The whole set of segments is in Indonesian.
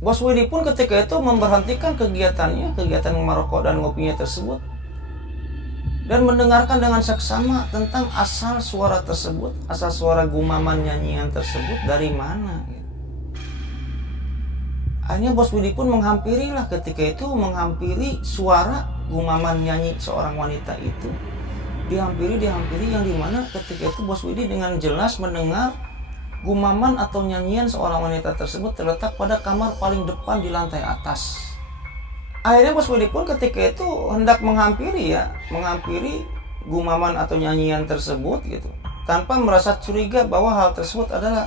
Bos Widi pun ketika itu memberhentikan kegiatan merokok dan ngopinya tersebut, dan mendengarkan dengan seksama tentang asal suara tersebut, asal suara gumaman nyanyian tersebut dari mana. Akhirnya Bos Widi pun menghampiri suara gumaman nyanyi seorang wanita itu. Dihampiri yang dimana ketika itu Bos Widi dengan jelas mendengar gumaman atau nyanyian seorang wanita tersebut terletak pada kamar paling depan di lantai atas. Akhirnya Bos Widi pun ketika itu hendak menghampiri gumaman atau nyanyian tersebut gitu, tanpa merasa curiga bahwa hal tersebut adalah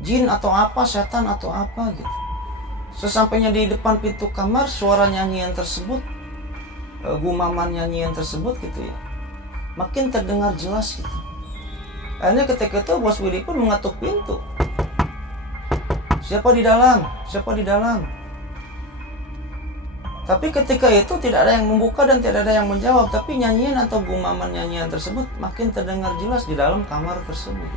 jin atau apa, setan atau apa gitu. Sesampainya di depan pintu kamar, suara nyanyian tersebut, gumaman nyanyian tersebut gitu ya, makin terdengar jelas gitu. Akhirnya ketika itu Bos Widi pun mengetuk pintu. Siapa di dalam? Siapa di dalam? Tapi ketika itu tidak ada yang membuka dan tidak ada yang menjawab. Tapi nyanyian atau gumaman nyanyian tersebut makin terdengar jelas di dalam kamar tersebut.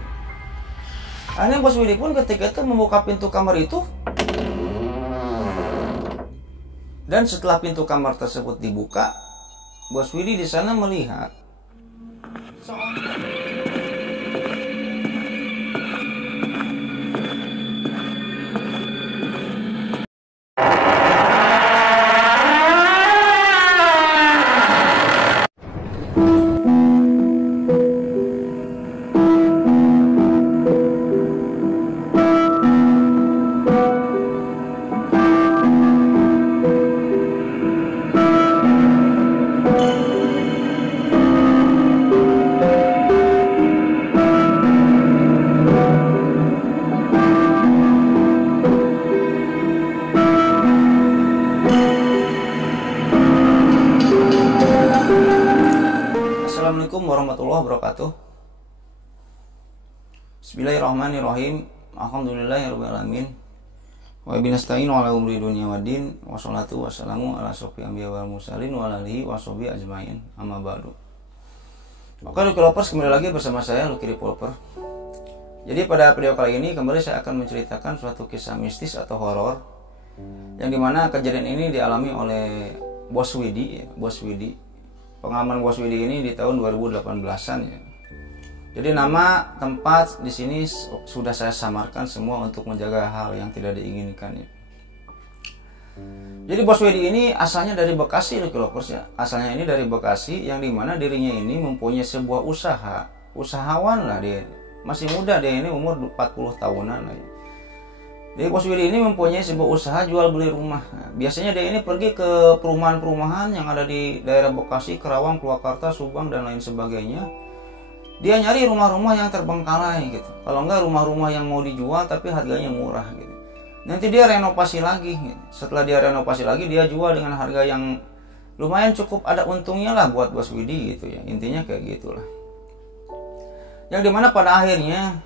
Akhirnya Bos Widi pun ketika itu membuka pintu kamar itu. Dan setelah pintu kamar tersebut dibuka, Bos Widi di sana melihat Assalamualaikum warahmatullahi wabarakatuh. Bismillahirrahmanirrahim. Alhamdulillahirrahmanirrahim. Wa binasta'inu ala umri dunia wa din. Wa salatu wassalamu ala sofri anbiya wal mursalin wa alihi wa sahbihi ajmain. Amma ba'du. Oke Lucky Lovers, kembali lagi bersama saya Lucky Developer. Jadi pada video kali ini kembali saya akan menceritakan suatu kisah mistis atau horor, yang dimana kejadian ini dialami oleh Bos Widi. Pengalaman Bos Widi ini di tahun 2018-an ya. Jadi nama tempat di sini sudah saya samarkan semua untuk menjaga hal yang tidak diinginkan ya. Jadi Bos Widi ini asalnya dari Bekasi Lucky Lovers ya. Asalnya ini dari Bekasi, yang dimana dirinya ini mempunyai sebuah usahawan lah dia. Masih muda dia ini, umur 40 tahunan lah ya. Jadi Bos Widi ini mempunyai sebuah usaha jual beli rumah. Nah, biasanya dia ini pergi ke perumahan-perumahan yang ada di daerah Bekasi, Kerawang, Purwakarta, Subang dan lain sebagainya. Dia nyari rumah-rumah yang terbengkalai gitu. Kalau enggak rumah-rumah yang mau dijual tapi harganya murah gitu. Nanti dia renovasi lagi gitu. Setelah dia renovasi lagi, dia jual dengan harga yang lumayan cukup ada untungnya lah buat Bos Widi gitu ya. Intinya kayak gitulah. Yang dimana pada akhirnya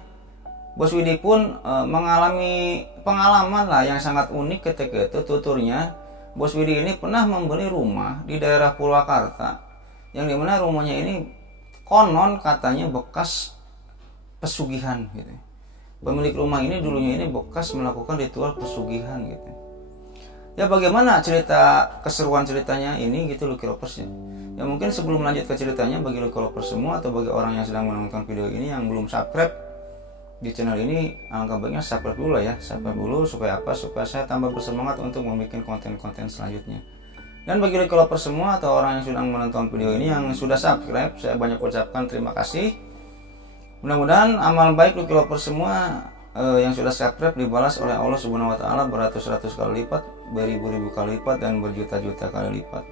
Bos Widi pun mengalami pengalaman lah yang sangat unik ketika itu. Tuturnya Bos Widi ini pernah membeli rumah di daerah Purwakarta, yang dimana rumahnya ini konon katanya bekas pesugihan gitu. Pemilik rumah ini dulunya ini bekas melakukan ritual pesugihan gitu. Ya bagaimana keseruan ceritanya ini gitu Lucky Lovers ya. Ya mungkin sebelum lanjut ke ceritanya, bagi Lucky Lovers semua atau bagi orang yang sedang menonton video ini yang belum subscribe di channel ini, alangkah baiknya subscribe dulu ya. Subscribe dulu supaya apa? Supaya saya tambah bersemangat untuk membuat konten-konten selanjutnya. Dan bagi Lucky Lovers semua atau orang yang sedang menonton video ini yang sudah subscribe, saya banyak ucapkan terima kasih. Mudah-mudahan amal baik Lucky Lovers semua yang sudah subscribe dibalas oleh Allah Subhanahu wa taala beratus-ratus kali lipat, beribu-ribu kali lipat, dan berjuta-juta kali lipat.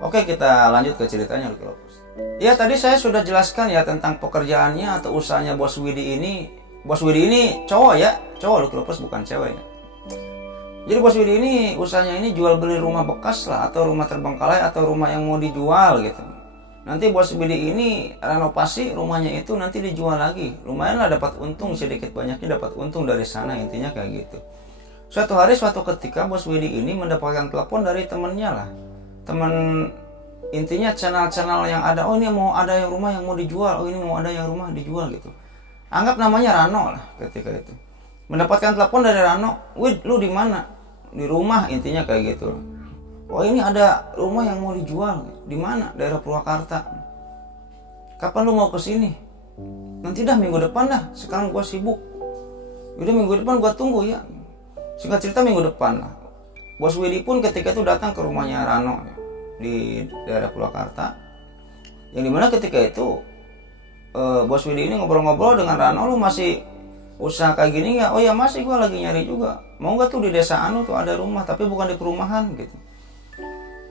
Oke, kita lanjut ke ceritanya Lucky Lovers. Ya, tadi saya sudah jelaskan ya tentang pekerjaannya atau usahanya Bos Widi ini. Bos Widi ini cowok ya, cowok Lucky Lovers, bukan cewek ya. Jadi Bos Widi ini usahanya ini jual beli rumah bekas lah, atau rumah terbengkalai, atau rumah yang mau dijual gitu. Nanti Bos Widi ini renovasi rumahnya itu, nanti dijual lagi. Lumayan lah dapat untung, sedikit banyaknya dapat untung dari sana, intinya kayak gitu. Suatu hari, suatu ketika Bos Widi ini mendapatkan telepon dari temennya lah. Intinya channel-channel yang ada, oh ini mau ada yang rumah yang mau dijual, oh ini mau ada yang rumah dijual gitu. Anggap namanya Rano lah ketika itu. Mendapatkan telepon dari Rano, "Wid, lu di mana?" "Di rumah," intinya kayak gitu. "Oh, ini ada rumah yang mau dijual." "Di mana?" "Daerah Purwakarta." "Kapan lu mau ke sini?" "Nanti dah, minggu depan dah. Sekarang gua sibuk." "Udah, minggu depan gua tunggu ya." Singkat cerita minggu depan lah. Bos Widi pun ketika itu datang ke rumahnya Rano di daerah Purwakarta. Yang dimana ketika itu Bos Widi ini ngobrol-ngobrol dengan Rano, "Lu masih usaha kayak gini nggak?" "Oh ya masih, gua lagi nyari juga. Mau nggak tuh di desa anu tuh ada rumah tapi bukan di perumahan gitu."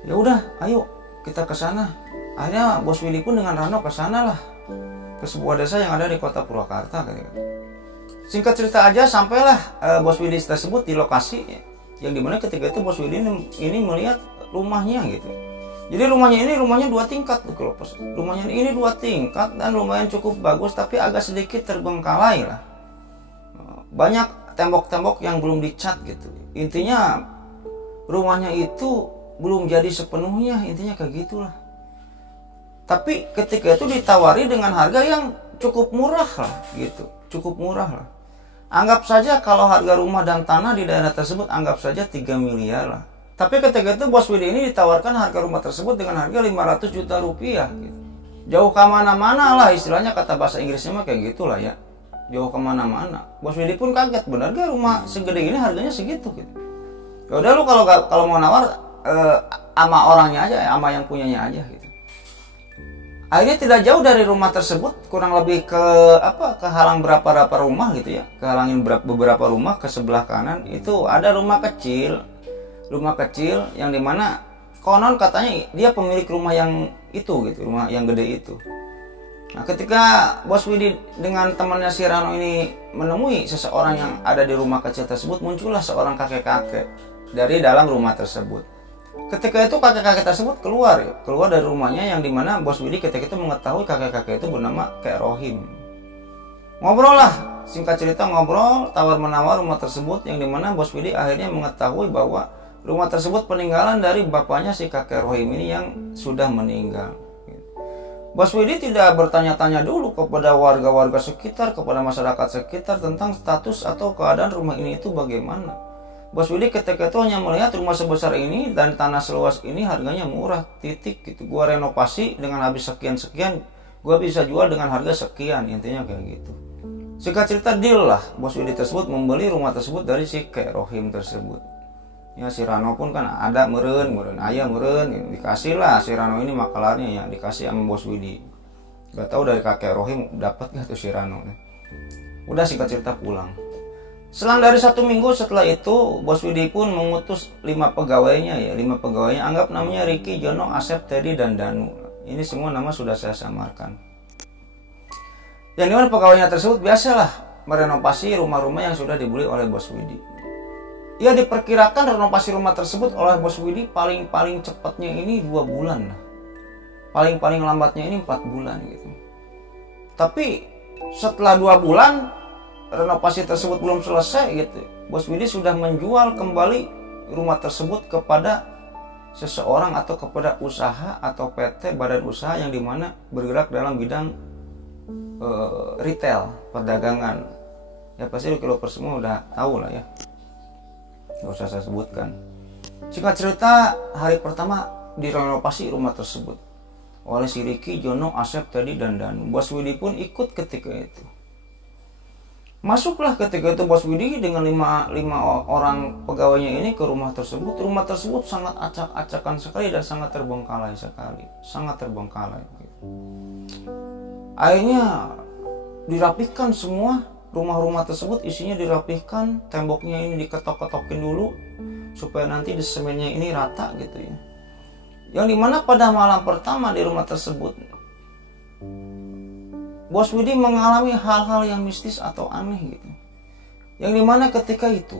"Ya udah, ayo kita ke sana." Akhirnya Bos Widi pun dengan Rano ke sana lah, ke sebuah desa yang ada di kota Purwakarta gitu. Singkat cerita aja sampailah Bos Widi tersebut di lokasi yang dimana ketika itu Bos Widi ini melihat rumahnya gitu. Jadi rumahnya 2 tingkat tuh kalau pas. Rumahnya ini 2 tingkat dan lumayan cukup bagus tapi agak sedikit terbengkalai lah. Banyak tembok-tembok yang belum dicat gitu. Intinya rumahnya itu belum jadi sepenuhnya, intinya kayak gitulah. Tapi ketika itu ditawari dengan harga yang cukup murah lah gitu, cukup murah lah. Anggap saja kalau harga rumah dan tanah di daerah tersebut anggap saja 3 miliar lah. Tapi ketika itu Bos Widi ini ditawarkan harga rumah tersebut dengan harga 500 juta rupiah gitu. Jauh kemana-mana lah istilahnya, kata bahasa Inggrisnya mah kayak gitulah ya. Jauh kemana-mana. Bos Widi pun kaget, benar gak rumah segede ini harganya segitu gitu. Ya udah, lu kalau mau nawar ama orangnya aja, ama yang punyanya aja gitu. Akhirnya tidak jauh dari rumah tersebut, kurang lebih kehalang berapa rumah gitu ya, kehalangin beberapa rumah ke sebelah kanan itu ada rumah kecil yang dimana konon katanya dia pemilik rumah yang itu gitu, rumah yang gede itu. Nah, ketika Bos Widi dengan temannya si Rano ini menemui seseorang yang ada di rumah kecil tersebut, muncullah seorang kakek-kakek dari dalam rumah tersebut. Ketika itu kakek-kakek tersebut keluar dari rumahnya yang dimana Bos Widi ketika itu mengetahui kakek-kakek itu bernama Kek Rohim. Ngobrol lah, singkat cerita ngobrol, tawar-menawar rumah tersebut yang dimana Bos Widi akhirnya mengetahui bahwa rumah tersebut peninggalan dari bapaknya si kakek Rohim ini yang sudah meninggal. Bos Widi tidak bertanya-tanya dulu kepada warga-warga sekitar, kepada masyarakat sekitar tentang status atau keadaan rumah ini itu bagaimana. Bos Widi ketika itu hanya melihat rumah sebesar ini dan tanah seluas ini harganya murah, titik gitu. Gua renovasi dengan habis sekian-sekian, gua bisa jual dengan harga sekian, intinya kayak gitu. Singkat cerita deal lah, Bos Widi tersebut membeli rumah tersebut dari si Kek Rohim tersebut. Ya si Rano pun kan ada meren ayah meren gitu. Dikasih lah si Rano ini makalarnya ya, dikasih sama Bos Widi. Gak tahu dari Kakek Rohim dapat gak tuh si Rano. Udah singkat cerita pulang. Selang dari 1 minggu setelah itu, Bos Widi pun mengutus 5 pegawainya ya, 5 pegawainya, anggap namanya Ricky, Jono, Asep, Teddy, dan Danu. Ini semua nama sudah saya samarkan. Yang dimana pegawainya tersebut biasalah merenovasi rumah-rumah yang sudah dibeli oleh Bos Widi. Ya diperkirakan renovasi rumah tersebut oleh Bos Widi paling cepatnya ini 2 bulan lah. Paling lambatnya ini 4 bulan gitu. Tapi setelah 2 bulan renovasi tersebut belum selesai gitu, Bos Widi sudah menjual kembali rumah tersebut kepada seseorang atau kepada usaha atau PT badan usaha yang dimana bergerak dalam bidang retail, perdagangan. Ya pasti kalau semua udah tahu lah ya, nggak usah saya sebutkan. Singkat cerita, hari pertama direnovasi rumah tersebut oleh si Ricky, Jono, Asep, Teddy, dan Danu. Bos Widi pun ikut ketika itu. Masuklah ketika itu Bos Widi dengan 5 orang pegawainya ini ke rumah tersebut. Rumah tersebut sangat acak-acakan sekali dan sangat terbengkalai sekali. Sangat terbengkalai. Akhirnya dirapihkan semua. Rumah-rumah tersebut isinya dirapihkan. Temboknya ini diketok-ketokin dulu supaya nanti semennya ini rata gitu ya. Yang dimana pada malam pertama di rumah tersebut, Bos Widi mengalami hal-hal yang mistis atau aneh gitu. Yang dimana ketika itu,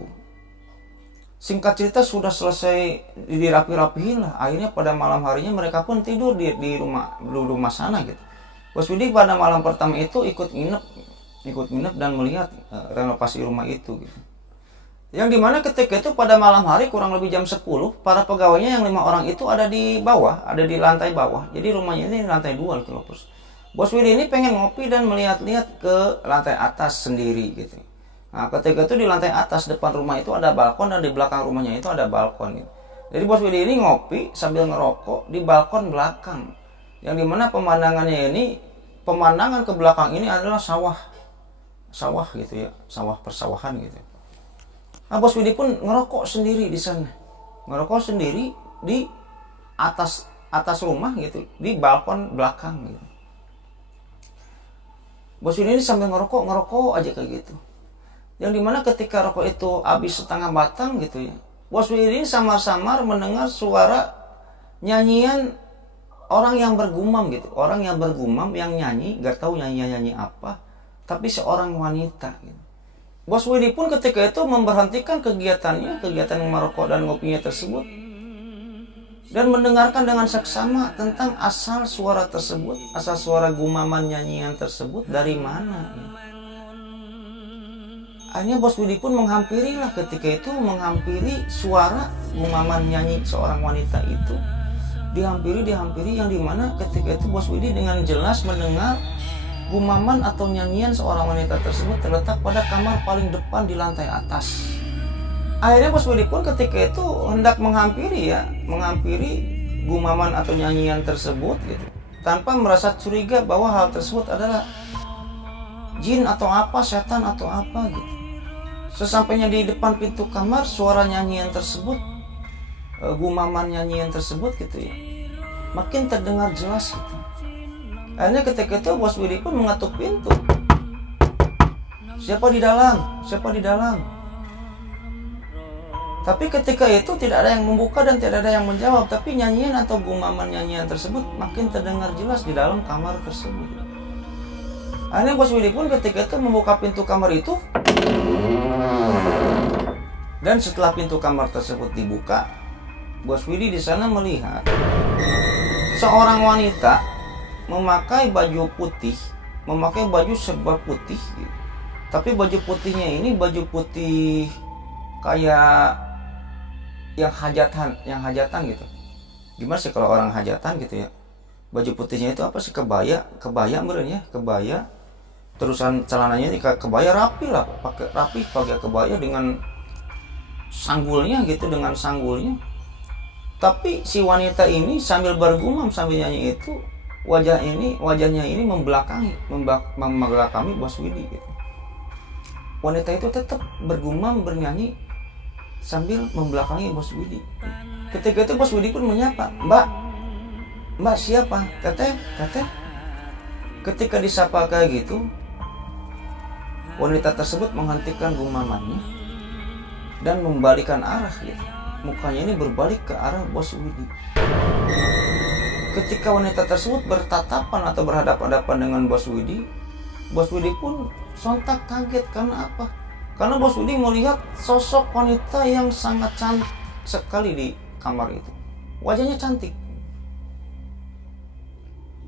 singkat cerita sudah selesai dirapi-rapihin lah. Akhirnya pada malam harinya mereka pun tidur di rumah sana gitu. Bos Widi pada malam pertama itu ikut nginep dan melihat renovasi rumah itu gitu. Yang dimana ketika itu pada malam hari kurang lebih jam 10, para pegawainya yang 5 orang itu ada di bawah, ada di lantai bawah. Jadi rumahnya ini lantai 2 gitu. Bos Widi ini pengen ngopi dan melihat-lihat ke lantai atas sendiri gitu. Nah, ketika itu di lantai atas depan rumah itu ada balkon dan di belakang rumahnya itu ada balkon gitu. Jadi Bos Widi ini ngopi sambil ngerokok di balkon belakang. Yang dimana pemandangannya ini, pemandangan ke belakang ini adalah sawah gitu ya, sawah persawahan gitu. Nah, Bos Widi pun ngerokok sendiri di sana, ngerokok sendiri di atas rumah gitu, di balkon belakang gitu. Bos Widi ini sambil ngerokok aja kayak gitu. Yang dimana ketika rokok itu habis setengah batang gitu ya, Bos Widi samar-samar mendengar suara nyanyian orang yang bergumam gitu. Orang yang bergumam, yang nyanyi, gak tahu nyanyi apa, tapi seorang wanita gitu. Bos Widi pun ketika itu memberhentikan kegiatan merokok dan ngopinya tersebut dan mendengarkan dengan seksama tentang asal suara tersebut, asal suara gumaman nyanyian tersebut dari mana gitu. Akhirnya Bos Widi pun menghampiri suara gumaman nyanyi seorang wanita itu. Dihampiri yang dimana ketika itu Bos Widi dengan jelas mendengar gumaman atau nyanyian seorang wanita tersebut terletak pada kamar paling depan di lantai atas. Akhirnya Bos Widi pun ketika itu hendak menghampiri gumaman atau nyanyian tersebut gitu, tanpa merasa curiga bahwa hal tersebut adalah jin atau apa, setan atau apa gitu. Sesampainya di depan pintu kamar, suara nyanyian tersebut, gumaman nyanyian tersebut gitu ya, makin terdengar jelas gitu. Akhirnya ketika itu Bos Widi pun mengetuk pintu. Siapa di dalam? Siapa di dalam? Tapi ketika itu tidak ada yang membuka dan tidak ada yang menjawab. Tapi nyanyian atau gumaman nyanyian tersebut makin terdengar jelas di dalam kamar tersebut. Akhirnya Bos Widi pun ketika itu membuka pintu kamar itu. Dan setelah pintu kamar tersebut dibuka, Bos Widi di sana melihat seorang wanita memakai baju putih, memakai baju serba putih gitu. Tapi baju putihnya ini baju putih kayak yang hajatan gitu. Gimana sih kalau orang hajatan gitu ya? Baju putihnya itu apa sih? Kebaya meren ya, kebaya. Terusan celananya ini kebaya rapi lah, pakai kebaya dengan sanggulnya gitu, dengan sanggulnya. Tapi si wanita ini sambil bergumam sambil nyanyi itu, wajahnya ini membelakangi Bos Widi gitu. Wanita itu tetap bergumam bernyanyi sambil membelakangi Bos Widi. Ketika itu Bos Widi pun menyapa, Mbak siapa? Teteh. Ketika disapa kayak gitu, wanita tersebut menghentikan gumamannya dan membalikan arah gitu. Mukanya ini berbalik ke arah Bos Widi. Ketika wanita tersebut bertatapan atau berhadapan-hadapan dengan Bos Widi pun sontak kaget. Karena apa? Karena Bos Widi melihat sosok wanita yang sangat cantik sekali di kamar itu. Wajahnya cantik.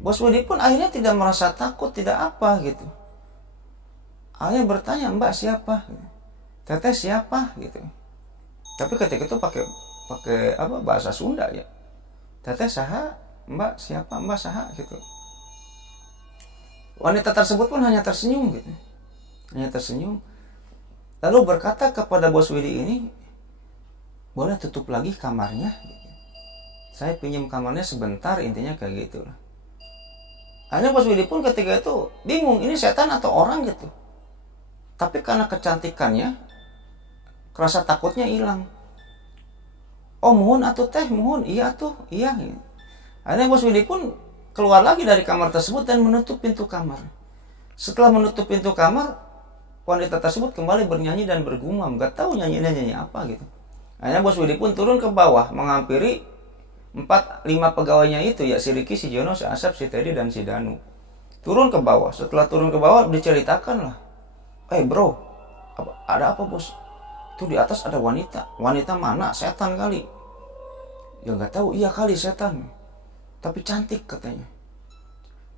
Bos Widi pun akhirnya tidak merasa takut, tidak apa gitu. Akhirnya bertanya, Mbak siapa? Teteh siapa? Gitu. Tapi ketika itu pakai bahasa Sunda ya. Teteh saha? Mbak siapa? Mbak saha? Gitu. Wanita tersebut pun hanya tersenyum gitu. Lalu berkata kepada Bos Widi ini, boleh tutup lagi kamarnya? Saya pinjam kamarnya sebentar, intinya kayak gitu lah. Akhirnya Bos Widi pun ketika itu bingung, ini setan atau orang gitu. Tapi karena kecantikannya, rasa takutnya hilang. Oh mohon atuh teh, mohon, iya tuh, iya. Akhirnya Bos Widi pun keluar lagi dari kamar tersebut dan menutup pintu kamar. Setelah menutup pintu kamar, wanita tersebut kembali bernyanyi dan bergumam, gak tahu nyanyi apa gitu. Akhirnya Bos Widi pun turun ke bawah menghampiri 4-5 pegawainya itu ya, si Riki, si Jono, si Asep, si Teddy, dan si Danu. Turun ke bawah. Setelah turun ke bawah diceritakan lah, bro, ada apa bos? Tuh di atas ada wanita. Wanita mana? Setan kali. Ya nggak tahu. Iya kali setan. Tapi cantik katanya.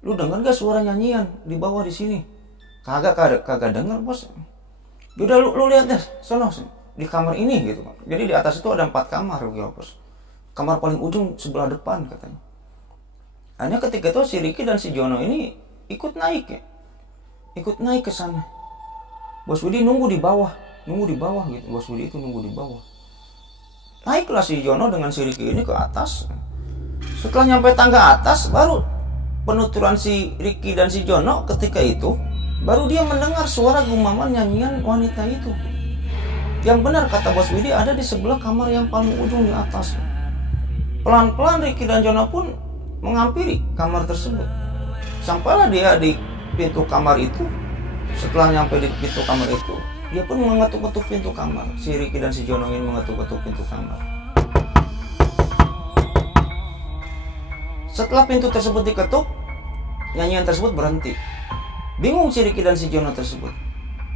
Lu dengar gak suara nyanyian di bawah di sini? Kagak denger bos. Udah lu lihat deh, sono di kamar ini gitu. Jadi di atas itu ada 4 kamar gitu bos. Kamar paling ujung sebelah depan katanya. Hanya ketika itu si Riki dan si Jono ini ikut naik ke sana. Bos Widi nunggu di bawah gitu. Bos Widi itu nunggu di bawah. Naiklah si Jono dengan si Ricky ini ke atas. Setelah nyampe tangga atas, baru penuturan si Ricky dan si Jono ketika itu, baru dia mendengar suara gumaman nyanyian wanita itu. Yang benar kata Bos Widi ada di sebelah kamar yang paling ujung di atas. Pelan-pelan Ricky dan Jono pun menghampiri kamar tersebut. Sampailah dia di pintu kamar itu. Setelah nyampe di pintu kamar itu, dia pun mengetuk-ketuk pintu kamar. Si Ricky dan si Jono ini mengetuk-ketuk pintu kamar. Setelah pintu tersebut diketuk, nyanyian tersebut berhenti. Bingung si Ricky dan si Jono tersebut.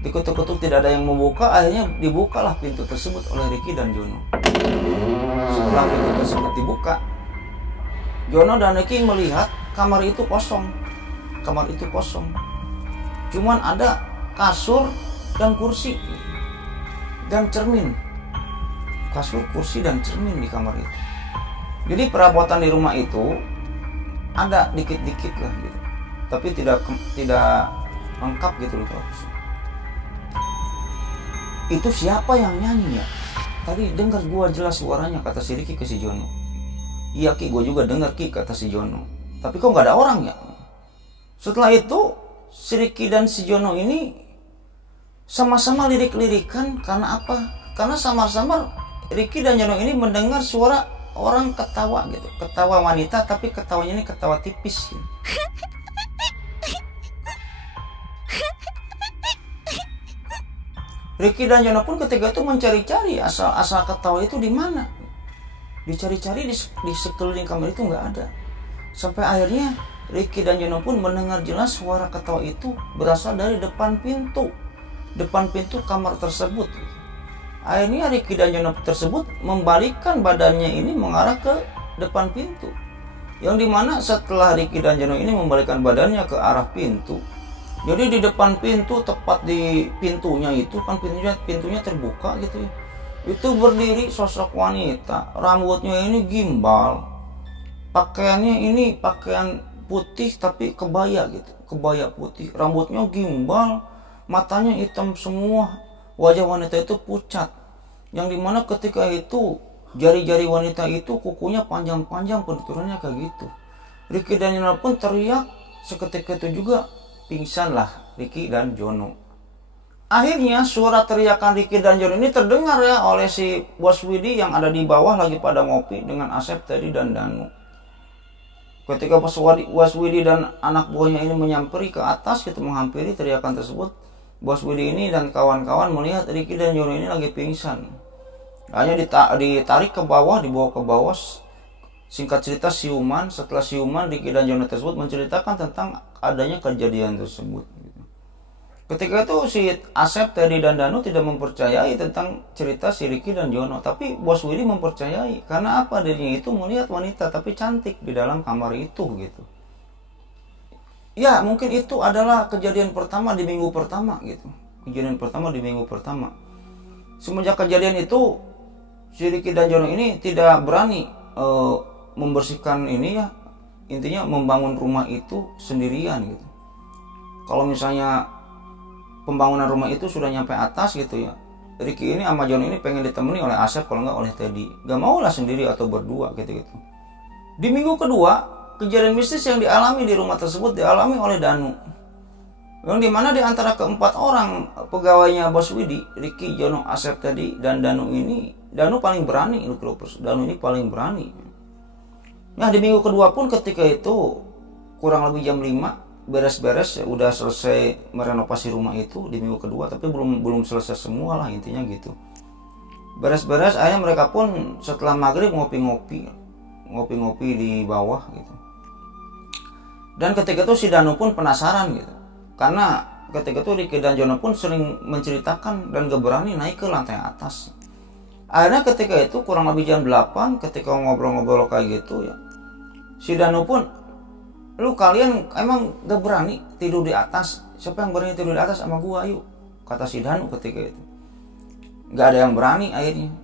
Diketuk-ketuk tidak ada yang membuka, akhirnya dibukalah pintu tersebut oleh Ricky dan Jono. Setelah pintu tersebut dibuka, Jono dan Ricky melihat kamar itu kosong. Kamar itu kosong. Cuman ada kasur dan kursi dan cermin. Kasur, kursi, dan cermin di kamar itu. Jadi perabotan di rumah itu ada dikit-dikit lah gitu. Tapi tidak lengkap gitu loh. Itu siapa yang nyanyi ya? Tadi dengar gua jelas suaranya, kata si Ricky ke si Jono. Iya Ki, gua juga dengar Ki, kata si Jono. Tapi kok nggak ada orang ya? Setelah itu si Ricky dan si Jono ini sama-sama lirik-lirikan. Karena apa? Karena sama-sama Ricky dan Jono ini mendengar suara orang ketawa gitu. Ketawa wanita, tapi ketawanya ini ketawa tipis gitu. Ricky dan Jono pun ketika itu mencari-cari asal ketawa itu di mana. Dicari-cari di sekeliling kamar itu nggak ada. Sampai akhirnya Ricky dan Jono pun mendengar jelas suara ketawa itu berasal dari depan pintu kamar tersebut. Akhirnya Ricky dan Jono tersebut membalikkan badannya ini mengarah ke depan pintu. Yang dimana setelah Ricky dan Jono ini membalikkan badannya ke arah pintu, jadi di depan pintu, tepat di pintunya itu kan pintunya terbuka gitu ya. Itu berdiri sosok wanita, rambutnya ini gimbal, pakaiannya ini pakaian putih tapi kebaya gitu, kebaya putih, rambutnya gimbal, matanya hitam semua, wajah wanita itu pucat. Yang dimana ketika itu jari-jari wanita itu kukunya panjang-panjang, penuturannya kayak gitu. Ricky dan Jono pun teriak, seketika itu juga pingsan lah Ricky dan Jono. Akhirnya suara teriakan Ricky dan Jono ini terdengar ya oleh si Bos Widi yang ada di bawah lagi pada ngopi dengan Asep tadi dan Danu. Ketika Bos Widi dan anak buahnya ini menyamperi ke atas gitu, menghampiri teriakan tersebut, Bos Widi ini dan kawan-kawan melihat Ricky dan Jono ini lagi pingsan. Hanya ditarik ke bawah, dibawa ke bawah. Singkat cerita siuman. Setelah siuman, Ricky dan Jono tersebut menceritakan tentang adanya kejadian tersebut. Ketika itu si Asep, Teddy, dan Danu tidak mempercayai tentang cerita si Ricky dan Jono. Tapi Bos Widi mempercayai. Karena apa? Dirinya itu melihat wanita tapi cantik di dalam kamar itu gitu. Ya mungkin itu adalah kejadian pertama di minggu pertama gitu. Kejadian pertama di minggu pertama. Semenjak kejadian itu, si Ricky dan Jono ini tidak berani membersihkan ini ya. Intinya membangun rumah itu sendirian gitu. Kalau misalnya pembangunan rumah itu sudah nyampe atas gitu ya, Ricky ini sama Jono ini pengen ditemani oleh Asep, kalau nggak oleh Teddy. Gak mau lah sendiri atau berdua gitu-gitu. Di minggu kedua, kejadian mistis yang dialami di rumah tersebut dialami oleh Danu. Yang dimana di antara keempat orang pegawainya Bos Widi, Ricky, Jono, Asep Teddy, dan Danu ini, Danu paling berani. Danu ini paling berani. Nah di minggu kedua pun ketika itu kurang lebih jam 5 beres-beres ya, udah selesai merenovasi rumah itu di minggu kedua, tapi belum selesai semua lah intinya gitu. Beres-beres akhirnya mereka pun setelah maghrib ngopi-ngopi di bawah gitu. Dan ketika itu si Danu pun penasaran gitu, karena ketika itu Ricky dan Jono pun sering menceritakan dan gak berani naik ke lantai atas. Akhirnya ketika itu kurang lebih jam 8 ketika ngobrol-ngobrol kayak gitu ya, si Danu pun, lu kalian emang gak berani tidur di atas? Siapa yang berani tidur di atas sama gua, yuk, kata si Danu ketika itu. Gak ada yang berani akhirnya.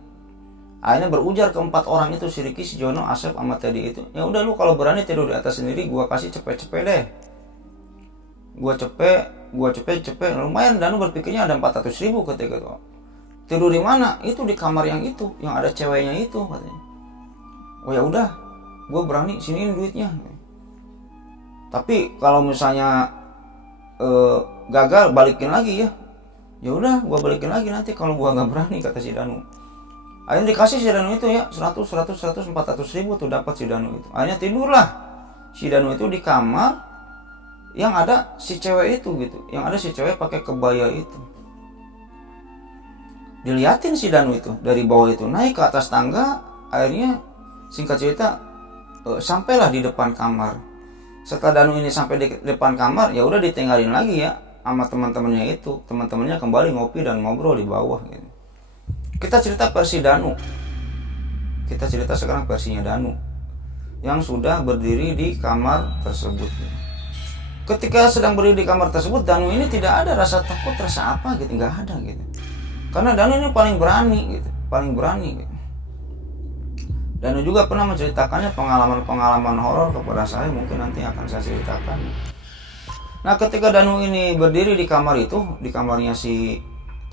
Akhirnya berujar keempat orang itu, si Ricky, si Jono, Asep, sama Teddy itu, ya udah lu kalau berani tidur di atas sendiri, gua kasih cepet-cepet deh. Gua cepet lumayan. Danu berpikirnya ada 400.000 ketika itu. Tidur di mana? Itu di kamar yang itu, yang ada ceweknya itu katanya. Oh ya udah, gue berani siniin duitnya. Tapi kalau misalnya gagal, balikin lagi ya. Ya udah, gue balikin lagi nanti kalau gue nggak berani, kata si Danu. Akhirnya dikasih si Danu itu ya 100, 400.000 tuh dapat si Danu itu. Akhirnya tidurlah si Danu itu di kamar yang ada si cewek itu gitu, yang ada si cewek pakai kebaya itu. Diliatin si Danu itu dari bawah itu naik ke atas tangga. Akhirnya singkat cerita sampailah di depan kamar. Setelah Danu ini sampai di depan kamar, ya udah ditinggalin lagi ya sama teman-temannya itu. Teman-temannya kembali ngopi dan ngobrol di bawah gitu. Kita cerita versi Danu. Kita cerita sekarang versinya Danu yang sudah berdiri di kamar tersebut. Ketika sedang berdiri di kamar tersebut, Danu ini tidak ada rasa takut, rasa apa gitu, nggak ada gitu. Karena Danu ini paling berani gitu, paling berani gitu. Danu juga pernah menceritakannya pengalaman-pengalaman horor kepada saya, mungkin nanti akan saya ceritakan. Nah, ketika Danu ini berdiri di kamar itu, di kamarnya si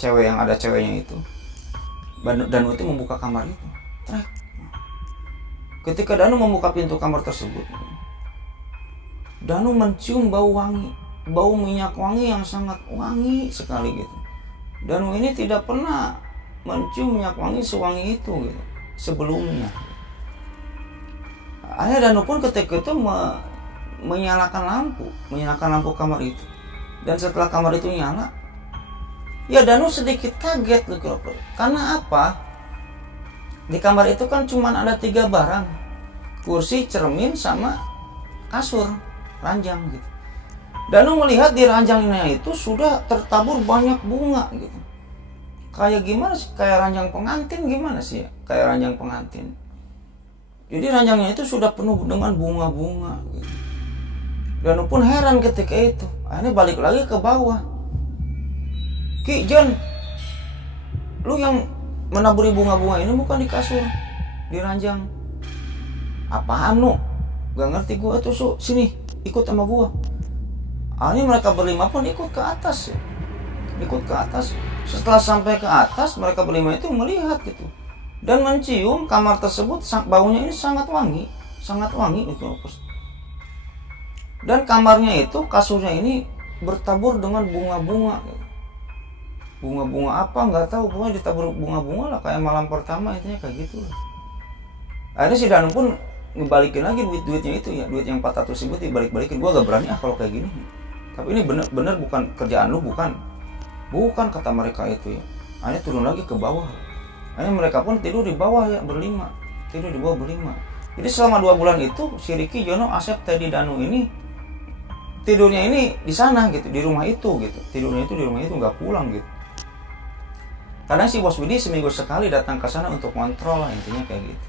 cewek yang ada ceweknya itu, Danu itu membuka kamar itu. Trek. Ketika Danu membuka pintu kamar tersebut, Danu mencium bau wangi, bau minyak wangi yang sangat wangi sekali gitu. Danu ini tidak pernah mencium minyak wangi sewangi itu gitu sebelumnya. Akhirnya Danu pun ketika itu menyalakan lampu kamar itu. Dan setelah kamar itu nyala, ya Danu sedikit kaget loh. Karena apa? Di kamar itu kan cuma ada 3 barang, kursi, cermin, sama kasur, ranjang gitu. Danu melihat di ranjangnya itu sudah tertabur banyak bunga gitu. Kayak gimana sih? Kayak ranjang pengantin gimana sih ya? Kayak ranjang pengantin. Jadi ranjangnya itu sudah penuh dengan bunga-bunga gitu. Danu pun heran ketika itu. Akhirnya balik lagi ke bawah. Ki John, lu yang menaburi bunga-bunga ini bukan di kasur, di ranjang. Apaan lu? Gak ngerti gua tuh, sini ikut sama gua. Akhirnya mereka berlima pun ikut ke atas ya. Ikut ke atas. Setelah sampai ke atas, mereka berlima itu melihat gitu. Dan mencium kamar tersebut, baunya ini sangat wangi itu. Dan kamarnya itu, kasurnya ini bertabur dengan bunga-bunga gitu. Bunga-bunga apa nggak tahu, pokoknya ditabur bunga-bunga lah, kayak malam pertama intinya kayak gitu lah. Akhirnya si Danu pun ngebalikin lagi duitnya itu ya, duit yang 400.000 dibalik-balikin. Gua gak berani kalau kayak gini. Tapi ini bener bukan kerjaan lu, bukan kata mereka itu ya. Akhirnya turun lagi ke bawah. Akhirnya mereka pun tidur di bawah ya, berlima. Tidur di bawah berlima. Jadi selama 2 bulan itu si Ricky, Jono, Asep, Teddy, Danu ini tidurnya ini di sana gitu, di rumah itu gitu. Tidurnya itu di rumah itu, nggak pulang gitu. Kadang si Bos Widi seminggu sekali datang ke sana untuk kontrol lah, intinya kayak gitu.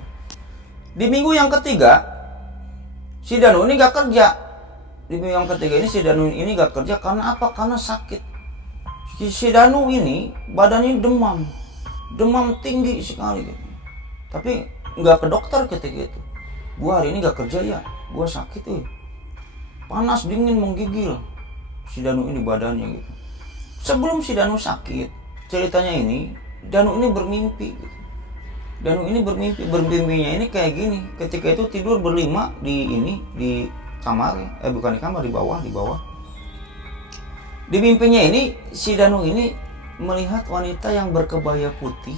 Di minggu yang ketiga si Danu ini gak kerja. Di minggu yang ketiga ini si Danu ini gak kerja karena apa? Karena sakit. Si Danu ini badannya demam tinggi sekali gitu. Tapi nggak ke dokter ketika itu. Gua hari ini gak kerja ya, gua sakit panas dingin menggigil si Danu ini badannya gitu. Sebelum si Danu sakit, ceritanya ini Danu ini bermimpi gitu. Danu ini bermimpinya ini kayak gini. Ketika itu tidur berlima di kamar ya. Bukan di kamar, di bawah. Di mimpinya ini si Danu ini melihat wanita yang berkebaya putih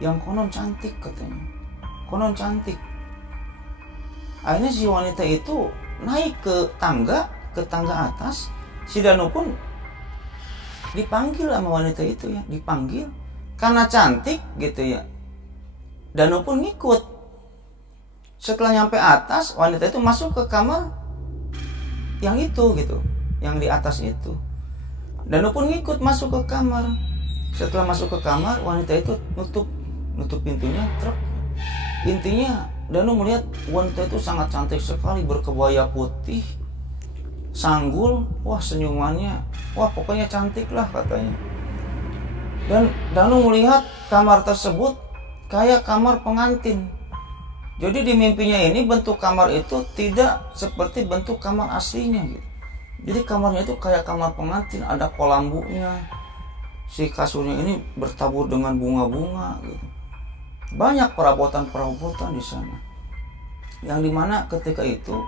yang konon cantik katanya. Konon cantik. Akhirnya si wanita itu naik ke tangga atas. Si Danu pun dipanggil sama wanita itu ya, dipanggil karena cantik gitu ya. Danu pun ngikut. Setelah nyampe atas, wanita itu masuk ke kamar yang itu gitu, yang di atas itu. Danu pun ngikut masuk ke kamar. Setelah masuk ke kamar, wanita itu nutup pintunya, truk. Intinya Danu melihat wanita itu sangat cantik sekali, berkebaya putih, sanggul, wah senyumannya, wah pokoknya cantik lah katanya. Dan Danu melihat kamar tersebut kayak kamar pengantin. Jadi di mimpinya ini bentuk kamar itu tidak seperti bentuk kamar aslinya gitu. Jadi kamarnya itu kayak kamar pengantin, ada kolambunya. Si kasurnya ini bertabur dengan bunga-bunga gitu. Banyak perabotan-perabotan di sana. Yang dimana ketika itu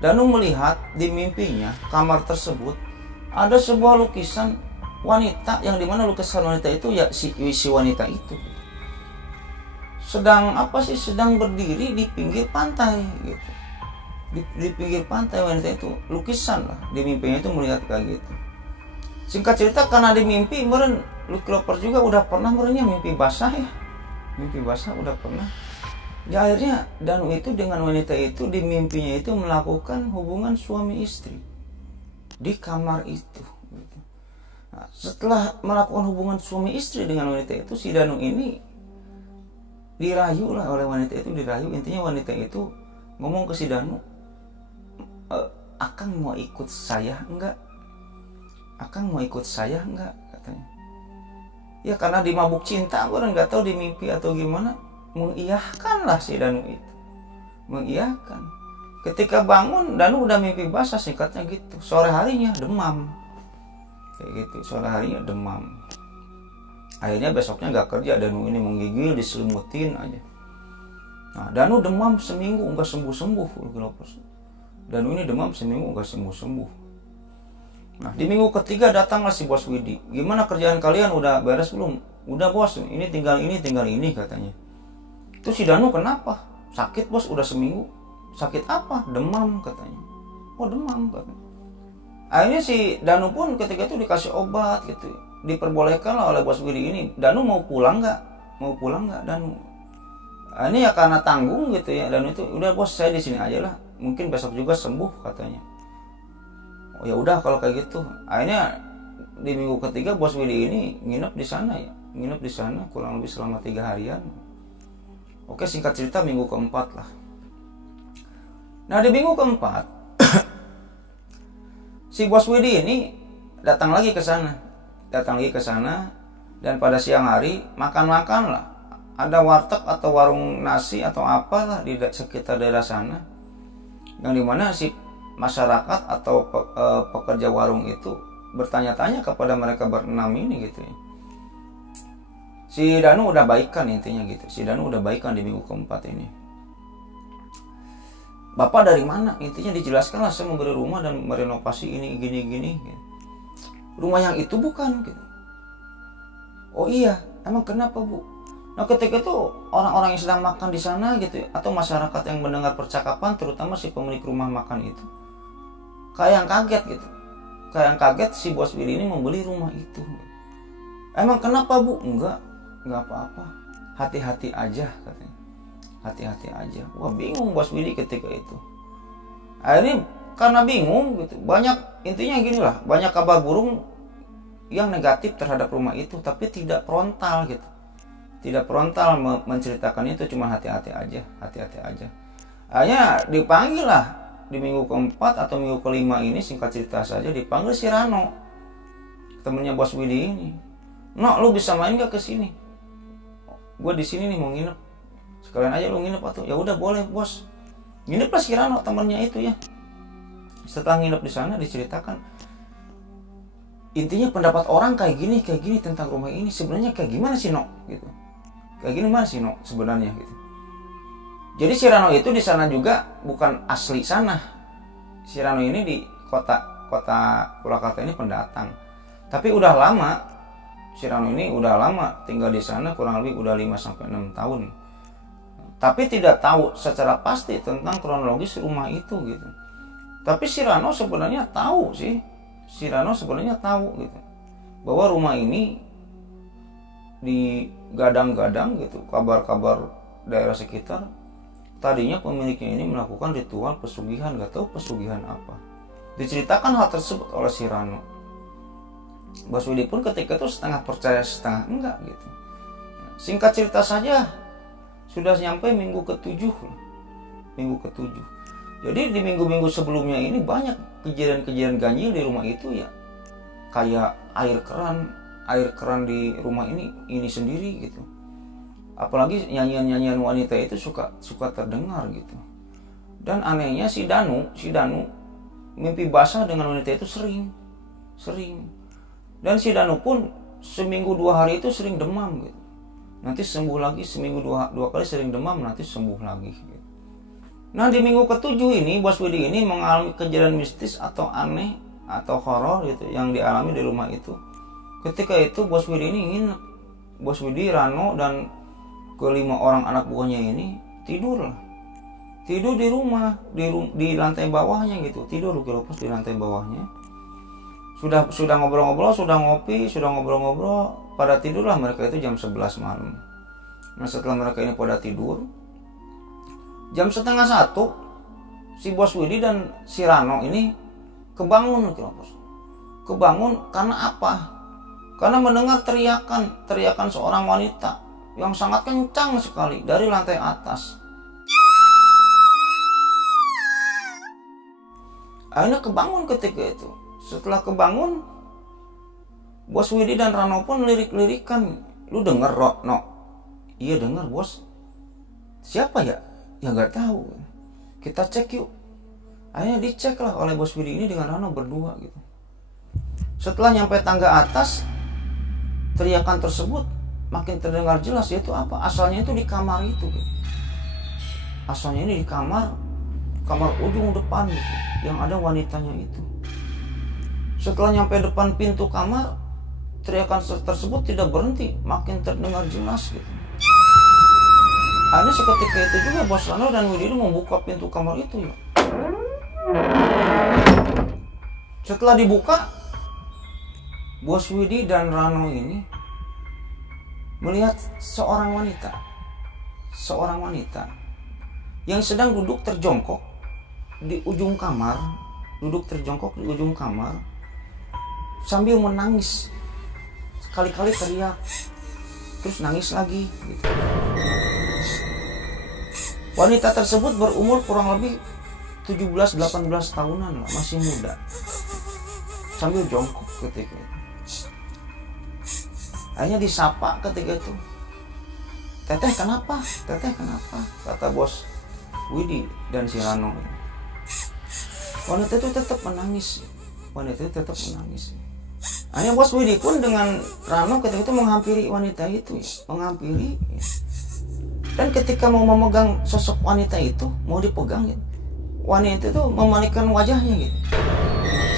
Danu melihat di mimpinya kamar tersebut ada sebuah lukisan wanita, yang dimana lukisan wanita itu ya si wanita itu sedang berdiri di pinggir pantai gitu. Di pinggir pantai wanita itu, lukisan lah di mimpinya itu melihat kayak gitu. Singkat cerita, karena di mimpi meren Lucky Lover juga udah pernah merennya mimpi basah udah pernah. Ya akhirnya Danu itu dengan wanita itu di mimpinya itu melakukan hubungan suami istri di kamar itu. Nah, setelah melakukan hubungan suami istri dengan wanita itu, si Danu ini dirayu lah oleh wanita itu, dirayu. Intinya wanita itu ngomong ke si Danu, Akang mau ikut saya enggak? Akang mau ikut saya enggak? Katanya. Ya karena dimabuk cinta, orang nggak tahu di mimpi atau gimana, mengiyakan lah si Danu itu, mengiyakan. Ketika bangun, Danu udah mimpi basah, singkatnya gitu. Sore harinya demam, kayak gitu. Sore harinya demam. Akhirnya besoknya nggak kerja, Danu ini menggigil, diselimutin aja. Nah, Danu demam seminggu nggak sembuh-sembuh. Danu ini demam seminggu nggak sembuh-sembuh. Nah, di minggu ketiga datanglah si Bos Widi. Gimana kerjaan kalian, udah beres belum? Udah bos, ini tinggal ini katanya. Itu si Danu kenapa? Sakit bos, udah seminggu. Sakit apa? Demam katanya. Oh demam katanya. Akhirnya si Danu pun ketika itu dikasih obat gitu. Diperbolehkan lah oleh Bos Widi ini. Danu mau pulang nggak? Mau pulang nggak Danu? Nah, ini ya karena tanggung gitu ya. Danu itu udah bos, saya di sini aja lah. Mungkin besok juga sembuh katanya. Oh ya udah kalau kayak gitu. Akhirnya di minggu ketiga Bos Widi ini nginep di sana ya. Nginep di sana kurang lebih selama 3 harian. Oke, singkat cerita minggu keempat lah. Nah di minggu keempat si Bos Widi ini datang lagi ke sana. Dan pada siang hari makan-makan lah. Ada warteg atau warung nasi atau apalah di sekitar daerah sana. Yang dimana si masyarakat atau pekerja warung itu bertanya-tanya kepada mereka berenam ini gitu ya. Si Danu udah baikan intinya gitu. Si Danu udah baikan di minggu keempat ini. Bapak dari mana? Intinya dijelaskan lah, saya memberi rumah dan merenovasi ini gini-gini gitu. Rumah yang itu bukan gitu. Oh iya, emang kenapa bu? Nah ketika itu orang-orang yang sedang makan di sana gitu ya, atau masyarakat yang mendengar percakapan, terutama si pemilik rumah makan itu, kayak yang kaget gitu. Kayak yang kaget si Bos Widi ini membeli rumah itu. Emang kenapa bu? Enggak apa-apa. Hati-hati aja katanya. Hati-hati aja. Wah bingung Bos Widi ketika itu. Akhirnya karena bingung gitu, intinya gini lah, banyak kabar burung yang negatif terhadap rumah itu, tapi tidak frontal gitu. Tidak frontal menceritakan itu, cuma hati-hati aja. Akhirnya dipanggil lah di minggu keempat atau minggu kelima ini, singkat cerita saja, dipanggil si Rano, temennya Bos Widi ini. No, lu bisa main gak ke sini? Gue di sini nih mau nginep. Sekalian aja lu nginep atau? Ya udah boleh bos. Nginep lah si Rano temennya itu ya. Setelah nginep di sana diceritakan, intinya pendapat orang kayak gini tentang rumah ini. Sebenarnya kayak gimana sih No? Gitu. Kayak gini mana sih No sebenarnya gitu. Jadi si Rano itu di sana juga bukan asli sana. Si Rano ini di kota Purwakarta ini pendatang. Tapi udah lama, si Rano ini udah lama tinggal di sana, kurang lebih udah 5-6 tahun. Tapi tidak tahu secara pasti tentang kronologis rumah itu gitu. Tapi si Rano sebenarnya tahu sih. Si Rano sebenarnya tahu gitu. Bahwa rumah ini digadang-gadang gitu, kabar-kabar daerah sekitar. Tadinya pemiliknya ini melakukan ritual pesugihan, gak tahu pesugihan apa. Diceritakan hal tersebut oleh si Rano. Bos Widi pun ketika itu setengah percaya setengah enggak gitu. Singkat cerita saja, sudah nyampe minggu ke-7. Jadi di minggu-minggu sebelumnya ini banyak kejadian-kejadian ganjil di rumah itu ya. Kayak air keran di rumah ini sendiri gitu. Apalagi nyanyian-nyanyian wanita itu suka terdengar gitu. Dan anehnya si Danu mimpi basah dengan wanita itu sering. Dan si Danu pun seminggu 2 hari itu sering demam gitu. Nanti sembuh lagi, seminggu dua kali sering demam, nanti sembuh lagi gitu. Nah di minggu ke-7 ini Bos Widi ini mengalami kejadian mistis atau aneh atau horor gitu yang dialami di rumah itu. Ketika itu Bos Widi ini nginep. Bos Widi, Rano, dan ke-5 orang anak buahnya ini tidur di rumah, di lantai bawahnya gitu. Tidur Kilopos di lantai bawahnya. Sudah ngobrol-ngobrol, sudah ngopi, sudah ngobrol-ngobrol, pada tidurlah mereka itu jam 11 malam. Nah setelah mereka ini pada tidur, jam 12:30 si Bos Widi dan si Rano ini kebangun Kilopos. Kebangun karena apa? Karena mendengar teriakan seorang wanita yang sangat kencang sekali dari lantai atas. Akhirnya kebangun ketika itu. Setelah kebangun, Bos Widi dan Rano pun lirik-lirikan. Lu denger, No? Iya denger, Bos. Siapa ya? Ya gak tahu. Kita cek yuk. Akhirnya dicek lah oleh Bos Widi ini dengan Rano berdua gitu. Setelah nyampe tangga atas, teriakan tersebut makin terdengar jelas. Yaitu apa? Asalnya itu di kamar itu gitu. Asalnya ini di kamar ujung depan gitu, yang ada wanitanya itu. Setelah nyampe depan pintu kamar, teriakan tersebut tidak berhenti, makin terdengar jelas gitu. Akhirnya seketika itu juga Bos Rano dan Widi membuka pintu kamar itu ya. Setelah dibuka, Bos Widi dan Rano ini melihat seorang wanita yang sedang duduk terjongkok di ujung kamar, sambil menangis. Sekali-kali teriak, terus nangis lagi gitu. Wanita tersebut berumur kurang lebih 17-18 tahunan lah, masih muda, sambil jongkok ketika itu. Akhirnya disapa ketika itu. Teteh kenapa? Kata Bos Widi dan si Rano. Wanita itu tetap menangis. Akhirnya Bos Widi pun dengan Rano ketika itu menghampiri wanita itu, Dan ketika mau memegang sosok wanita itu, mau dipegang, wanita itu memalingkan wajahnya gitu.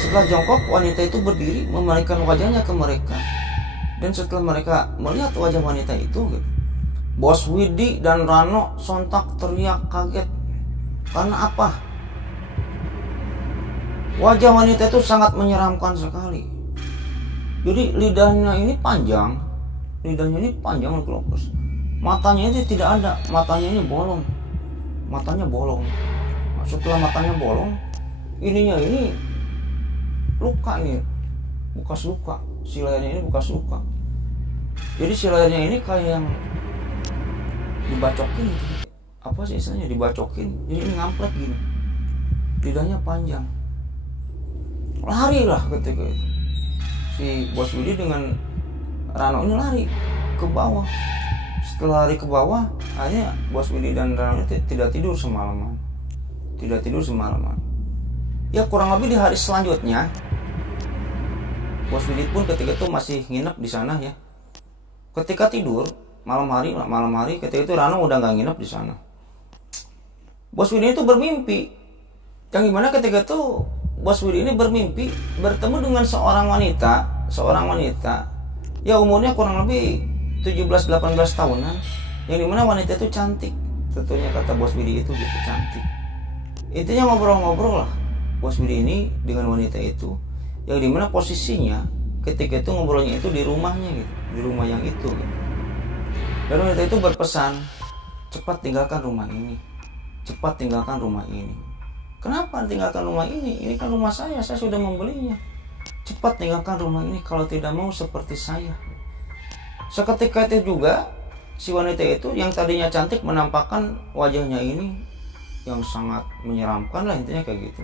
Setelah jongkok, wanita itu berdiri memalingkan wajahnya ke mereka. Dan setelah mereka melihat wajah wanita itu gitu, Bos Widi dan Rano sontak teriak kaget. Karena apa? Wajah wanita itu sangat menyeramkan sekali. Jadi lidahnya ini panjang Kilopos. Matanya itu tidak ada, matanya ini bolong. Setelah matanya bolong, ininya ini luka ini, bekas luka. Si lehernya ini bekas luka. Jadi si lehernya ini kayak yang dibacokin gitu. Apa sih istilahnya, dibacokin. Jadi ini ngamplek gini. Lidahnya panjang. Lari lah ketika itu. Si Bos Widi dengan Rano ini lari ke bawah. Setelah lari ke bawah, akhirnya Bos Widi dan Rano itu tidak tidur semalaman. Ya kurang lebih di hari selanjutnya, Bos Widi pun ketika itu masih nginep di sana ya. Ketika tidur malam hari ketika itu Rano udah nggak nginep di sana. Bos Widi itu bermimpi. Yang dimana ketika itu Bos Widi ini bermimpi bertemu dengan seorang wanita. Ya umurnya kurang lebih 17-18 tahunan. Yang dimana wanita itu cantik. Tentunya kata Bos Widi itu gitu, cantik. Intinya ngobrol-ngobrol lah Bos Widi ini dengan wanita itu. Yang dimana posisinya ketika itu ngobrolnya itu di rumahnya gitu, di rumah yang itu gitu. Dan wanita itu berpesan, cepat tinggalkan rumah ini. Kenapa tinggalkan rumah ini? Ini kan rumah saya sudah membelinya. Cepat tinggalkan rumah ini kalau tidak mau seperti saya. Seketika itu juga si wanita itu yang tadinya cantik menampakkan wajahnya ini yang sangat menyeramkan lah, intinya kayak gitu.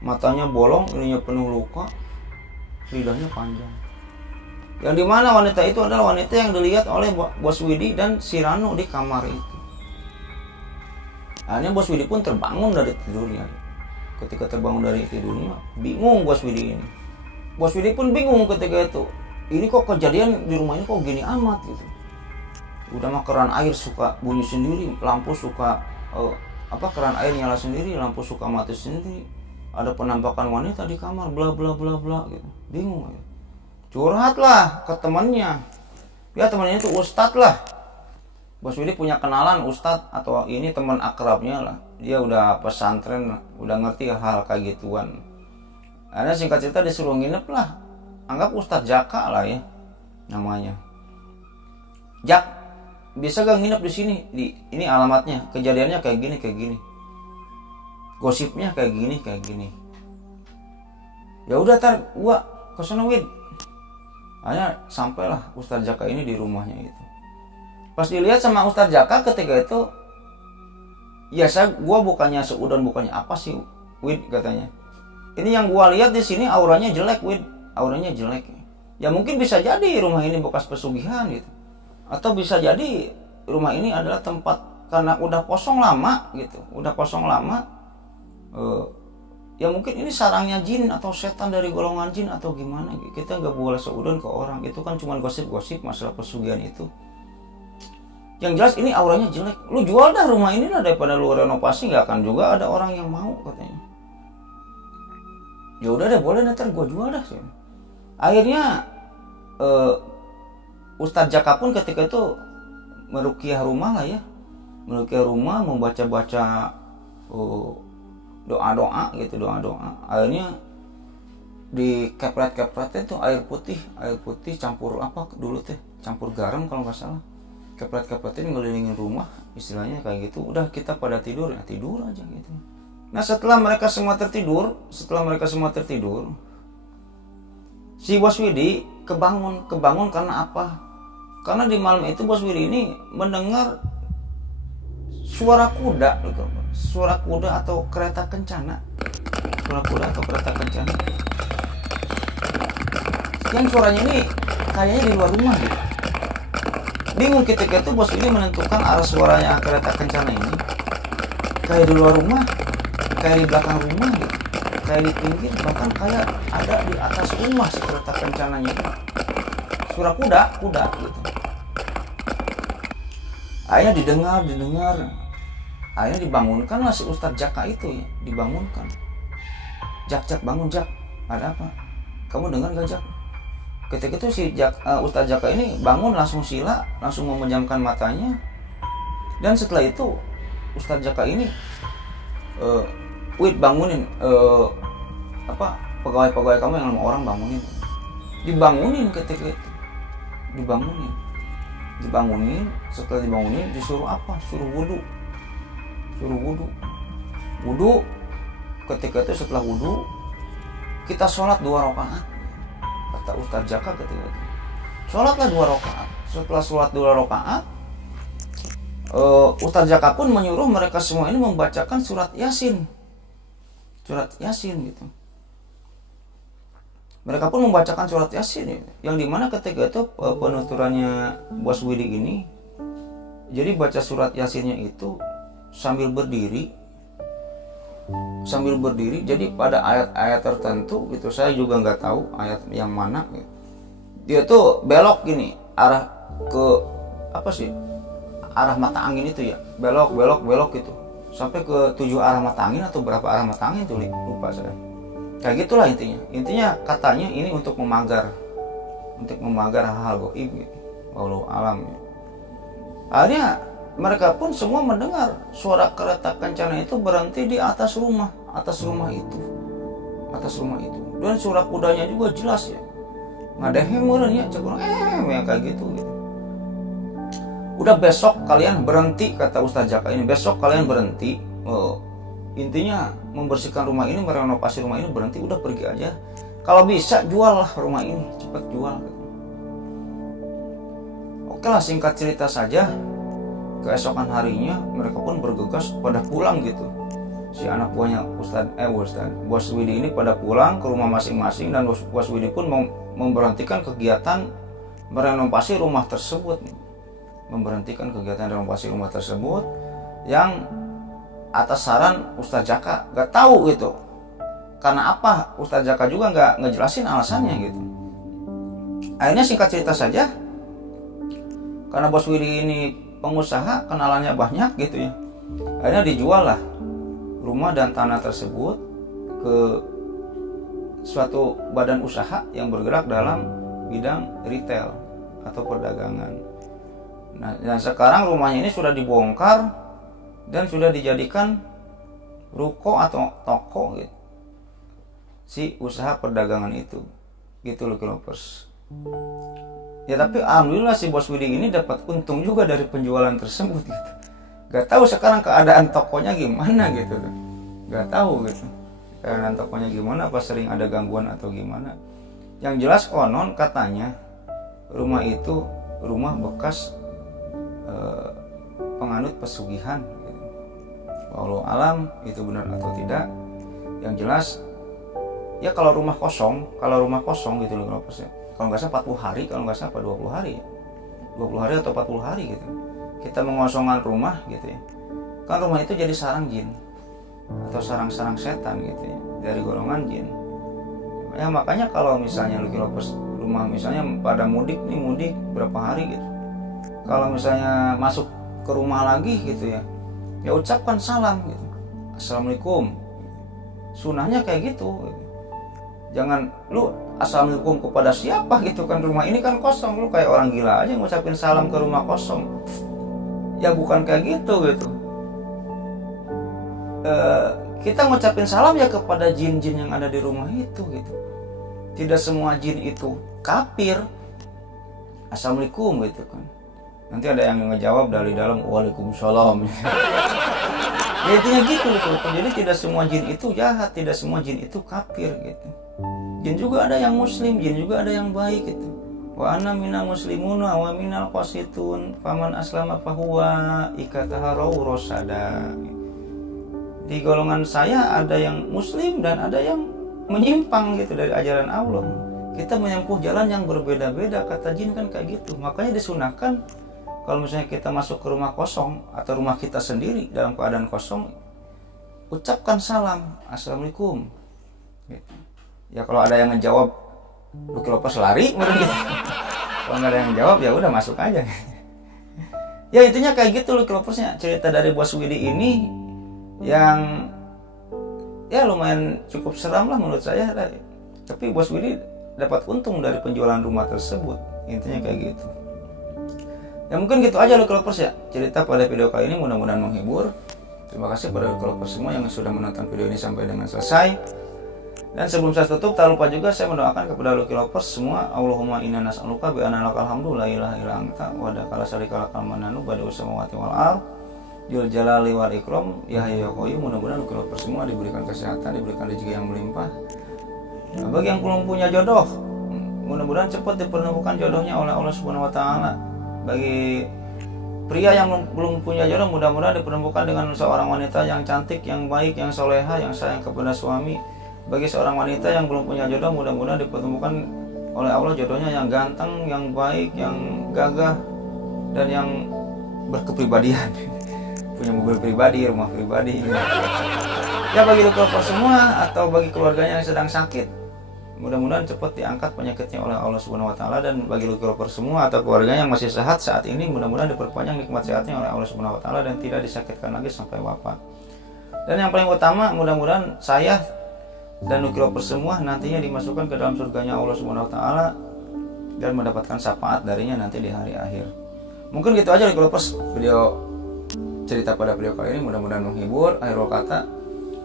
Matanya bolong, ininya penuh luka, lidahnya panjang. Yang dimana wanita itu adalah wanita yang dilihat oleh Bos Widi dan si Rano di kamar itu. Akhirnya Bos Widi pun terbangun dari tidurnya. ketika terbangun dari tidurnya, bingung Bos Widi ini. Bos Widi pun bingung ketika itu. Ini kok kejadian di rumah ini kok gini amat gitu. Udah mah keran air suka bunyi sendiri, lampu suka keran air nyala sendiri, lampu suka mati sendiri. Ada penampakan wanita di kamar, bla bla bla bla gitu. Bingung ya. Curhat lah ke temannya. Ya temannya itu ustadz lah. Bos Widi punya kenalan ustadz atau ini teman akrabnya lah. Dia udah pesantren, udah ngerti hal kayak gituan. Akhirnya singkat cerita disuruh nginep lah. Anggap Ustadz Jaka lah ya namanya. Jak, bisa gak nginep di sini? Ini alamatnya, kejadiannya kayak gini. Gosipnya kayak gini. Ya udah tar gua kesana Wid. Akhirnya sampailah Ustadz Jaka ini di rumahnya itu. Pas dilihat sama Ustadz Jaka ketika itu, ya gua bukannya seudon, bukannya apa sih Wid katanya. Ini yang gua lihat di sini auranya jelek Wid. Auranya jelek. Ya mungkin bisa jadi rumah ini bekas pesugihan gitu. Atau bisa jadi rumah ini adalah tempat karena udah kosong lama gitu. Ya mungkin ini sarangnya jin atau setan dari golongan jin atau gimana gitu. Kita nggak boleh seudon ke orang. Itu kan cuma gosip-gosip masalah pesugihan itu. Yang jelas ini auranya jelek. Lu jual dah rumah ini lah daripada lu renovasi, nggak akan juga ada orang yang mau katanya. Ya udah deh, boleh ntar gua jual dah sih. Akhirnya Ustadz Jaka pun ketika itu meruqyah rumah lah ya. Meruqyah rumah, membaca-baca doa-doa gitu, doa-doa. Akhirnya di kepret-kepret itu air putih campur apa dulu teh? Campur garam kalau nggak salah. Kepret-kepretin ngelilingin rumah, istilahnya kayak gitu. Udah kita pada tidur, ya tidur aja gitu. Nah, setelah mereka semua tertidur, si Bos Widi kebangun karena apa? Karena di malam itu Bos Widi ini mendengar suara kuda atau kereta kencana. Yang suaranya ini kayaknya di luar rumah gitu. Bingung ketika itu Bos Widi menentukan arah suaranya kereta kencana ini. Kayak di luar rumah, kayak di belakang rumah gitu. Kayak di pinggir, bahkan kayak ada di atas rumah si kereta kencananya. Suara kuda gitu. Akhirnya didengar. Akhirnya dibangunkan lah si Ustadz Jaka itu ya, dibangunkan. Jak bangun Jak, ada apa? Kamu dengar gak Jak? Ketika itu si Ustadz Jaka ini bangun langsung sila, langsung memejamkan matanya. Dan setelah itu Ustadz Jaka ini Wid bangunin pegawai-pegawai kamu yang 5 orang dibangunin ketika itu dibangunin. Setelah dibangunin disuruh apa? Suruh wudu. Ketika itu setelah wudu kita sholat 2 rakaat kata Ustadz Jaka ketika itu. Sholatlah 2 rakaat. Setelah sholat 2 rakaat Ustadz Jaka pun menyuruh mereka semua ini membacakan surat Yasin gitu. Mereka pun membacakan surat Yasin yang dimana ketika itu penuturannya Bos Widi ini, jadi baca surat Yasinnya itu sambil berdiri. Jadi pada ayat-ayat tertentu gitu, saya juga nggak tahu ayat yang mana gitu. Dia tuh belok gini arah ke arah mata angin itu ya, belok gitu sampai ke 7 arah mata angin atau berapa arah mata angin tuh lupa saya. Kayak gitulah intinya katanya ini untuk memagar hal-hal gaib gitu. Wallahu alam ya. Akhirnya mereka pun semua mendengar suara kereta kencana itu berhenti di atas rumah itu. Dan suara kudanya juga jelas ya. Ngadehem meureun ya cekurang ya kayak gitu. Udah besok kalian berhenti, kata Ustadz Jaka ini, besok kalian berhenti. Intinya membersihkan rumah ini, merenovasi rumah ini, berhenti, udah pergi aja. Kalau bisa jual lah rumah ini, cepat jual. Oke lah, singkat cerita saja, keesokan harinya mereka pun bergegas pada pulang gitu. Si anak buahnya Bos Widi ini pada pulang ke rumah masing-masing, dan Bos Widi pun memberhentikan kegiatan merenovasi rumah tersebut. Yang atas saran Ustadz Jaka, gak tahu gitu karena apa Ustadz Zaka juga nggak ngejelasin alasannya gitu. Akhirnya singkat cerita saja, karena Bos Widi ini pengusaha, kenalannya banyak gitu ya, akhirnya dijual lah rumah dan tanah tersebut ke suatu badan usaha yang bergerak dalam bidang retail atau perdagangan. Nah, dan sekarang rumahnya ini sudah dibongkar dan sudah dijadikan ruko atau toko gitu, si usaha perdagangan itu gitu loh Lovers. Ya tapi alhamdulillah si Bos Widi ini dapat untung juga dari penjualan tersebut gitu. Gak tahu sekarang keadaan tokonya gimana gitu tuh. Gak tahu gitu keadaan tokonya gimana, apa sering ada gangguan atau gimana. Yang jelas konon katanya rumah itu rumah bekas penganut pesugihan gitu. Wallahu alam itu benar atau tidak. Yang jelas ya kalau rumah kosong gitu loh, kalau nggak salah 40 hari, kalau nggak salah 20 hari 20 hari atau 40 hari gitu, kita mengosongkan rumah gitu ya, kan rumah itu jadi sarang jin atau sarang-sarang setan gitu ya, dari golongan jin ya. Makanya kalau misalnya lu rumah misalnya pada mudik berapa hari gitu, kalau misalnya masuk ke rumah lagi gitu ya, ya ucapkan salam gitu, assalamualaikum. Sunahnya kayak gitu. Jangan lu assalamualaikum kepada siapa gitu kan, rumah ini kan kosong, lu kayak orang gila aja ngucapin salam ke rumah kosong. Ya bukan kayak gitu. Kita ngucapin salam ya kepada jin-jin yang ada di rumah itu gitu. Tidak semua jin itu kafir. Assalamualaikum gitu kan. Nanti ada yang ngejawab dari dalam waalaikumsalam. Ya intinya gitu. Jadi tidak semua jin itu jahat, tidak semua jin itu kafir gitu. Jin juga ada yang muslim, jin juga ada yang baik gitu. Wa ana minal muslimun wa minal qasitun faman aslama fahuwa ikataharau rosada. Di golongan saya ada yang muslim dan ada yang menyimpang gitu dari ajaran Allah. Kita menempuh jalan yang berbeda-beda, kata jin kan kayak gitu. Makanya disunahkan kalau misalnya kita masuk ke rumah kosong atau rumah kita sendiri dalam keadaan kosong, ucapkan salam, assalamualaikum gitu. Ya kalau ada yang ngejawab lu Lovers lari gitu. Kalau nggak ada yang jawab ya udah masuk aja. Ya intinya kayak gitu Loversnya, cerita dari Bos Widi ini yang ya lumayan cukup seram lah menurut saya. Tapi Bos Widi dapat untung dari penjualan rumah tersebut. Intinya kayak gitu. Ya mungkin gitu aja Lovers ya, cerita pada video kali ini, mudah-mudahan menghibur. Terima kasih pada Lovers semua yang sudah menonton video ini sampai dengan selesai. Dan sebelum saya tutup, tak lupa juga saya mendoakan kepada Lovers semua, Allahumma inna nas'aluka bi anna lakal hamdu la ilaha illa anta wa dakala syarika lakal mananu badi'us samawati wal ardh jul jalali wal ikram ya hayyu ya qayyum. Mudah-mudahan Lovers semua diberikan kesehatan, diberikan rezeki yang melimpah. Nah, bagi yang belum punya jodoh, mudah-mudahan cepat dipertemukan jodohnya oleh Allah Subhanahu wa taala. Bagi pria yang belum punya jodoh, mudah-mudahan dipertemukan dengan seorang wanita yang cantik, yang baik, yang soleha, yang sayang kepada suami. Bagi seorang wanita yang belum punya jodoh, mudah-mudahan dipertemukan oleh Allah jodohnya yang ganteng, yang baik, yang gagah, dan yang berkepribadian. Punya mobil pribadi, rumah pribadi. Ya bagi Lovers semua atau bagi keluarganya yang sedang sakit, mudah-mudahan cepat diangkat penyakitnya oleh Allah Subhanahu wa taala. Dan bagi Lovers semua atau keluarganya yang masih sehat saat ini, mudah-mudahan diperpanjang nikmat sehatnya oleh Allah Subhanahu wa taala dan tidak disakitkan lagi sampai wafat. Dan yang paling utama, mudah-mudahan saya dan Lovers semua nantinya dimasukkan ke dalam surganya Allah Subhanahu wa taala dan mendapatkan syafaat darinya nanti di hari akhir. Mungkin gitu aja Lovers video cerita pada video kali ini, mudah-mudahan menghibur. Akhirul kata,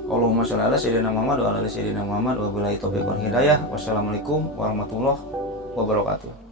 Allahumma sholli ala sayyidina Muhammad wa ala sayyidina Muhammad wa billahi taufiq wal hidayah. Wassalamualaikum warahmatullahi wabarakatuh.